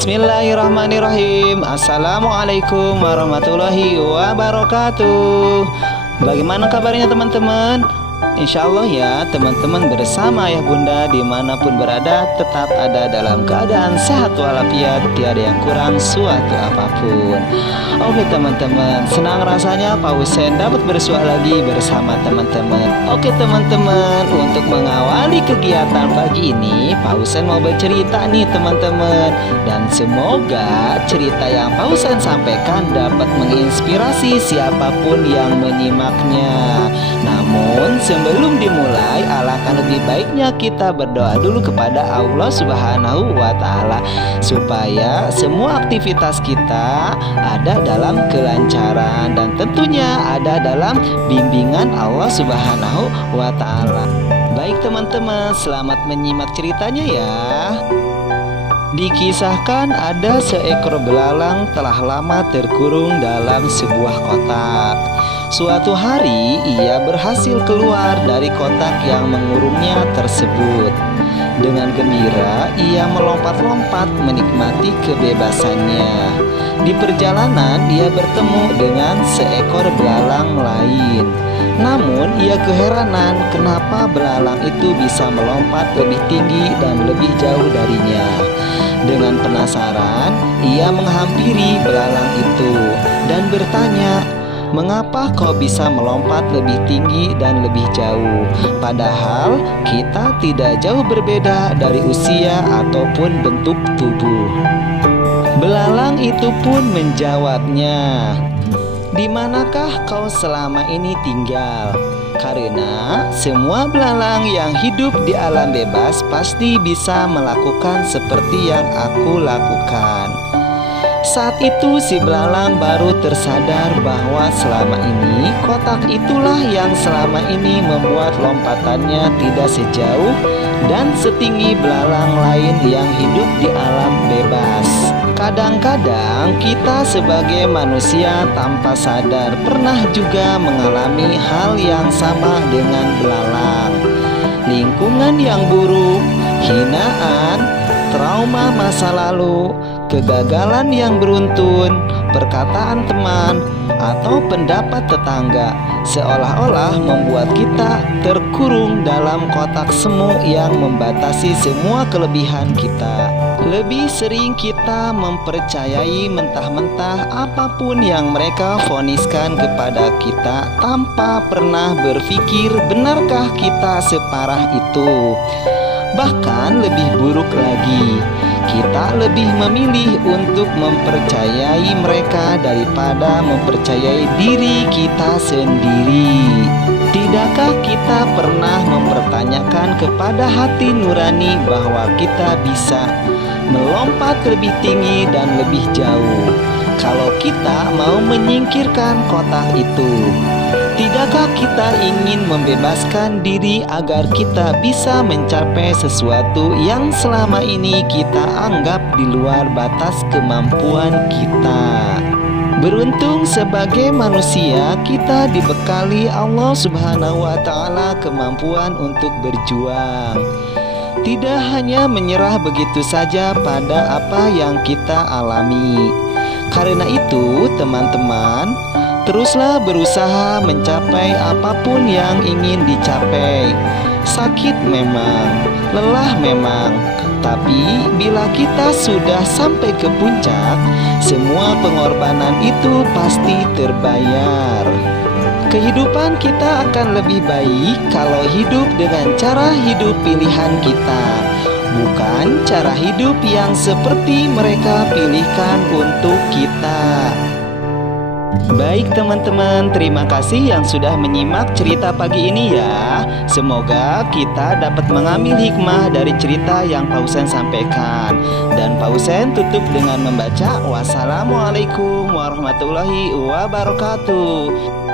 Bismillahirrahmanirrahim. Assalamualaikum warahmatullahi wabarakatuh. Bagaimana kabarnya teman-teman? Insya Allah ya, teman-teman bersama ayah bunda dimanapun berada tetap ada dalam keadaan sehat walafiat, tiada yang kurang suatu apapun. Oke teman-teman, senang rasanya Pak Husein dapat bersua lagi bersama teman-teman. Oke teman-teman, untuk mengawali kegiatan pagi ini Pak Husein mau bercerita nih teman-teman. Dan semoga cerita yang Pak Husein sampaikan dapat menginspirasi siapapun yang menyimaknya. Namun sebelum dimulai, alangkah lebih baiknya kita berdoa dulu kepada Allah Subhanahu wa Ta'ala, supaya semua aktivitas kita ada dalam kelancaran dan tentunya ada dalam bimbingan Allah Subhanahu wa Ta'ala. Baik teman-teman, selamat menyimak ceritanya ya. Dikisahkan ada seekor belalang telah lama terkurung dalam sebuah kotak. Suatu hari ia berhasil keluar dari kotak yang mengurungnya tersebut. Dengan gembira ia melompat-lompat menikmati kebebasannya. Di perjalanan ia bertemu dengan seekor belalang lain. Namun ia keheranan kenapa belalang itu bisa melompat lebih tinggi dan lebih jauh darinya. Dengan penasaran, ia menghampiri belalang itu dan bertanya, "Mengapa kau bisa melompat lebih tinggi dan lebih jauh? Padahal kita tidak jauh berbeda dari usia ataupun bentuk tubuh." Belalang itu pun menjawabnya, "Di manakah kau selama ini tinggal? Karena semua belalang yang hidup di alam bebas pasti bisa melakukan seperti yang aku lakukan." Saat itu si belalang baru tersadar bahwa selama ini kotak itulah yang selama ini membuat lompatannya tidak sejauh dan setinggi belalang lain yang hidup di alam bebas. Kadang-kadang kita sebagai manusia tanpa sadar pernah juga mengalami hal yang sama dengan belalang. Lingkungan yang buruk, hinaan, trauma masa lalu, kegagalan yang beruntun, perkataan teman, atau pendapat tetangga seolah-olah membuat kita terkurung dalam kotak semu yang membatasi semua kelebihan kita. Lebih sering kita mempercayai mentah-mentah apapun yang mereka voniskan kepada kita tanpa pernah berpikir benarkah kita separah itu. Bahkan lebih buruk lagi, kita lebih memilih untuk mempercayai mereka daripada mempercayai diri kita sendiri. Tidakkah kita pernah mempertanyakan kepada hati nurani bahwa kita bisa melompat lebih tinggi dan lebih jauh kalau kita mau menyingkirkan kotak itu? Tidakkah kita ingin membebaskan diri agar kita bisa mencapai sesuatu yang selama ini kita anggap di luar batas kemampuan kita? Beruntung sebagai manusia kita dibekali Allah Subhanahu wa Ta'ala kemampuan untuk berjuang. Tidak hanya menyerah begitu saja pada apa yang kita alami. Karena itu teman-teman, teruslah berusaha mencapai apapun yang ingin dicapai. Sakit memang, lelah memang, tapi bila kita sudah sampai ke puncak, semua pengorbanan itu pasti terbayar. Kehidupan kita akan lebih baik kalau hidup dengan cara hidup pilihan kita, bukan cara hidup yang seperti mereka pilihkan untuk kita. Baik teman-teman, terima kasih yang sudah menyimak cerita pagi ini ya. Semoga kita dapat mengambil hikmah dari cerita yang Pak Husen sampaikan. Dan Pak Husen tutup dengan membaca wassalamualaikum warahmatullahi wabarakatuh.